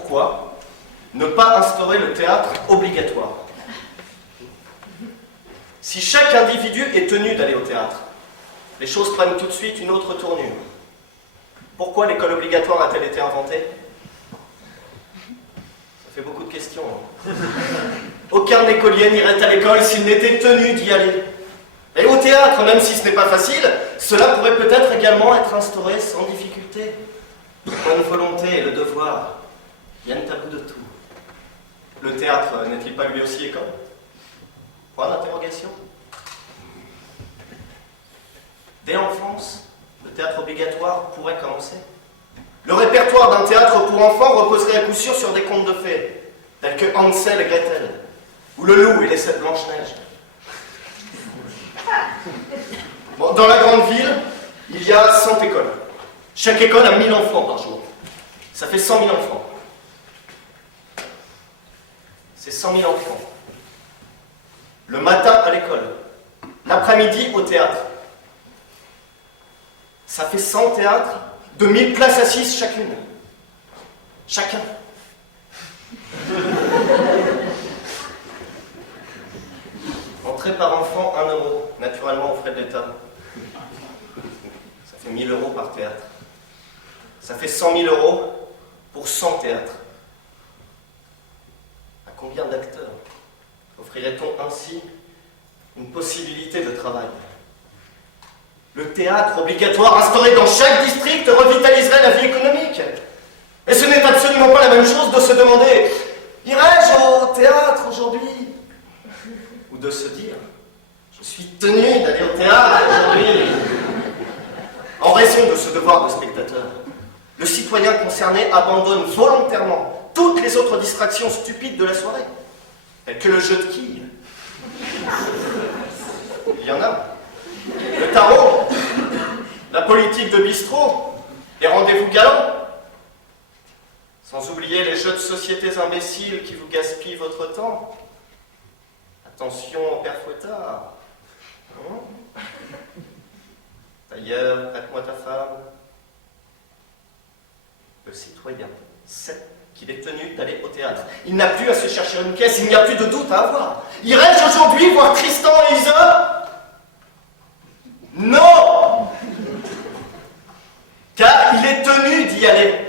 pourquoi ne pas instaurer le théâtre obligatoire? Si chaque individu est tenu d'aller au théâtre, les choses prennent tout de suite une autre tournure. Pourquoi l'école obligatoire a-t-elle été inventée? Ça fait beaucoup de questions. Aucun écolier n'irait à l'école s'il n'était tenu d'y aller. Et au théâtre, même si ce n'est pas facile, cela pourrait peut-être également être instauré sans difficulté. La bonne volonté et le devoir viennent à bout de tout. Le théâtre n'est-il pas lui aussi école? Point d'interrogation. Dès l'enfance, le théâtre obligatoire pourrait commencer. Le répertoire d'un théâtre pour enfants reposerait à coup sûr sur des contes de fées, tels que Hansel et Gretel, ou Le Loup et les 7 Blanches-Neiges. Bon, dans la grande ville, il y a 100 écoles. Chaque école a 1000 enfants par jour. Ça fait 100 000 enfants. C'est 100 000 enfants. Le matin à l'école, l'après-midi au théâtre. Ça fait 100 théâtres, de 1000 places assises chacune. Chacun. Entrée par enfant, 1 euro, naturellement aux frais de l'État. Ça fait 1000 euros par théâtre. Ça fait 100 000 euros pour 100 théâtres. À combien d'acteurs offrirait-on ainsi une possibilité de travail? Le théâtre obligatoire instauré dans chaque district revitaliserait la vie économique. Et ce n'est absolument pas la même chose de se demander « Irais-je au théâtre aujourd'hui ?» ou de se dire « Je suis tenu d'aller au théâtre aujourd'hui » En raison de ce devoir de spectateur, le citoyen concerné abandonne volontairement toutes les autres distractions stupides de la soirée, telles que le jeu de quilles. Il y en a. Le tarot, la politique de bistrot, les rendez-vous galants, sans oublier les jeux de sociétés imbéciles qui vous gaspillent votre temps. Attention, père Fouettard. D'ailleurs, prête-moi ta femme. Le citoyen sait qu'il est tenu d'aller au théâtre. Il n'a plus à se chercher une pièce, il n'y a plus de doute à avoir. Irais-je aujourd'hui voir Tristan et Iseult? Non! Car il est tenu d'y aller.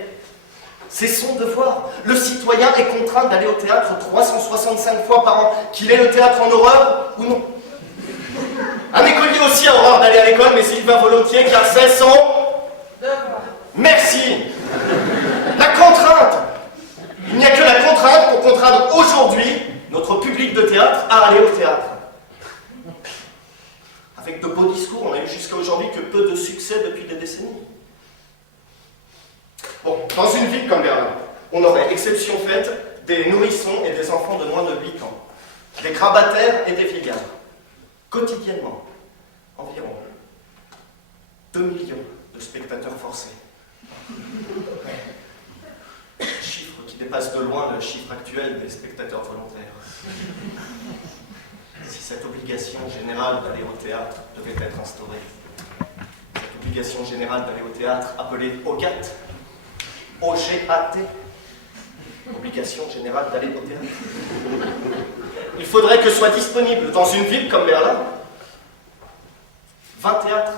C'est son devoir. Le citoyen est contraint d'aller au théâtre 365 fois par an, qu'il ait le théâtre en horreur ou non. Un écolier aussi a horreur d'aller à l'école, mais il va volontiers car c'est son devoir. Merci. La contrainte. Il n'y a que la contrainte pour contraindre aujourd'hui notre public de théâtre à aller au théâtre. Avec de beaux discours, on n'a eu jusqu'à aujourd'hui que peu de succès depuis des décennies. Bon, dans une ville comme Berlin, on aurait, exception faite, des nourrissons et des enfants de moins de 8 ans, des grabataires et des vieillards. Quotidiennement, environ 2 millions de spectateurs forcés. Chiffre qui dépasse de loin le chiffre actuel des spectateurs volontaires. Si cette obligation générale d'aller au théâtre devait être instaurée, cette obligation générale d'aller au théâtre appelée OGAT, OGAT, obligation générale d'aller au théâtre, il faudrait que soit disponible dans une ville comme Berlin 20 théâtres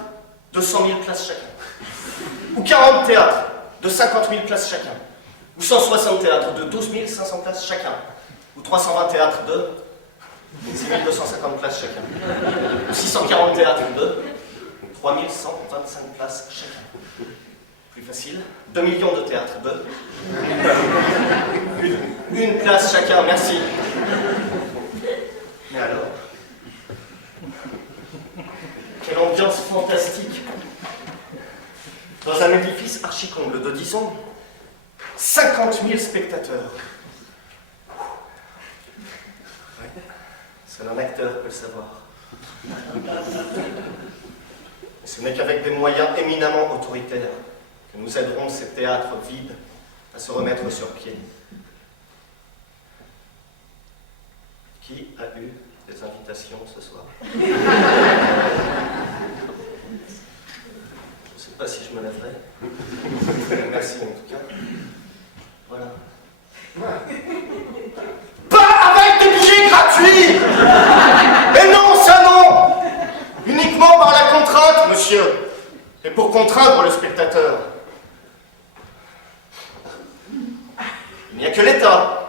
de 100 000 places chacun, ou 40 théâtres de 50 000 places chacun, ou 160 théâtres de 12 500 places chacun, ou 320 théâtres de 6 250 places chacun, ou 640 théâtres de 3 125 places chacun. Plus facile, 2 millions de théâtres de une place chacun, merci. Mais alors, quelle ambiance fantastique. Dans un édifice archi-comble de, disons, 50 000 spectateurs. Seul un acteur peut le savoir. Ce n'est qu'avec des moyens éminemment autoritaires que nous aiderons ces théâtres vides à se remettre sur pied. Qui a eu des invitations ce soir? Je ne sais pas si je me lèverai. Merci en tout cas. Voilà. précieux et pour contraindre le spectateur. Il n'y a que l'État